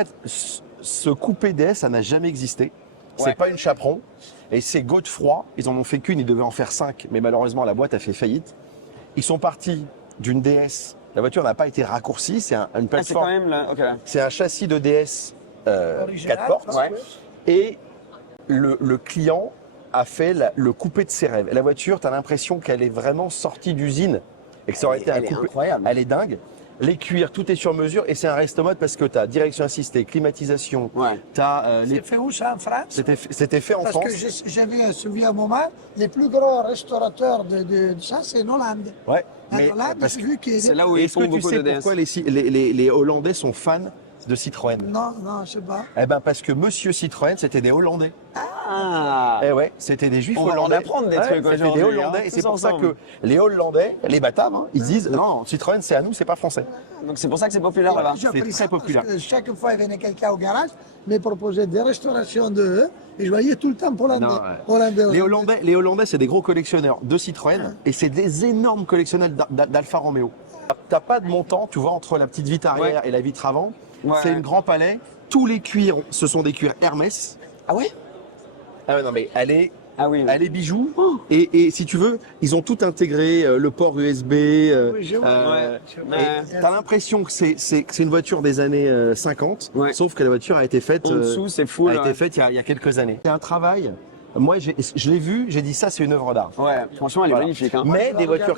fait, ce coupé DS, ça n'a jamais existé. C'est Ouais. pas une chaperon. Et c'est Godefroy. Ils en ont fait qu'une, ils devaient en faire 5. Mais malheureusement, la boîte a fait faillite. Ils sont partis d'une DS. La voiture n'a pas été raccourcie. C'est une Ah, c'est quand plateforme. même là. Ok. C'est un châssis de DS 4 portes. Ouais. Et le client a fait le coupé de ses rêves. Et la voiture, tu as l'impression qu'elle est vraiment sortie d'usine et que ça aurait été un Elle est coupé. incroyable. Elle est dingue. Les cuirs, tout est sur mesure et c'est un resto mode parce que tu as direction assistée, climatisation. Ouais. Tu as C'est fait où ça en France? C'était fait en Parce France. que j'ai vu suivi un moment, les plus grands restaurateurs de ça, c'est en Hollande. Ouais. En Mais Hollande, parce j'ai que vu qu'il C'est là où ils est-ce que font tu beaucoup sais de DS. pourquoi les Hollandais sont fans de Citroën? Non, je sais pas. Eh ben parce que Monsieur Citroën, c'était des Hollandais. Ah. Eh ouais, c'était des Juifs On va en hollandais. apprendre des trucs C'était des aujourd'hui, Hollandais hein, et c'est tous pour ça ensemble. que les Hollandais, les bâtards, hein, ils disent non, Citroën c'est à nous, c'est pas français. Donc c'est pour ça que c'est populaire là-bas. J'ai appris très ça populaire. Parce que chaque fois, il venait quelqu'un au garage, me proposait des restaurations de eux, et je voyais tout le temps hollandais. Non, ouais. Hollandais. Les Hollandais, c'est des gros collectionneurs de Citroën et c'est des énormes collectionneurs d'Alfa Romeo. T'as pas de montant, tu vois, entre la petite vitre arrière et la vitre avant. Ouais. C'est une grand palais. Tous les cuirs, ce sont des cuirs Hermès. Ah ouais. Ah ouais, non mais elle est Ah oui. bijoux. Et si tu veux, ils ont tout intégré, le port USB. Oui, je vois. Ouais. Et t'as l'impression que c'est une voiture des années 50, Ouais. sauf que la voiture a été faite. En dessous, c'est fou. a là. été faite il y a quelques années. C'est un travail. Moi, je l'ai vu, j'ai dit ça, c'est une œuvre d'art. Ouais. Franchement, elle est Voilà. magnifique. Hein. Mais des voitures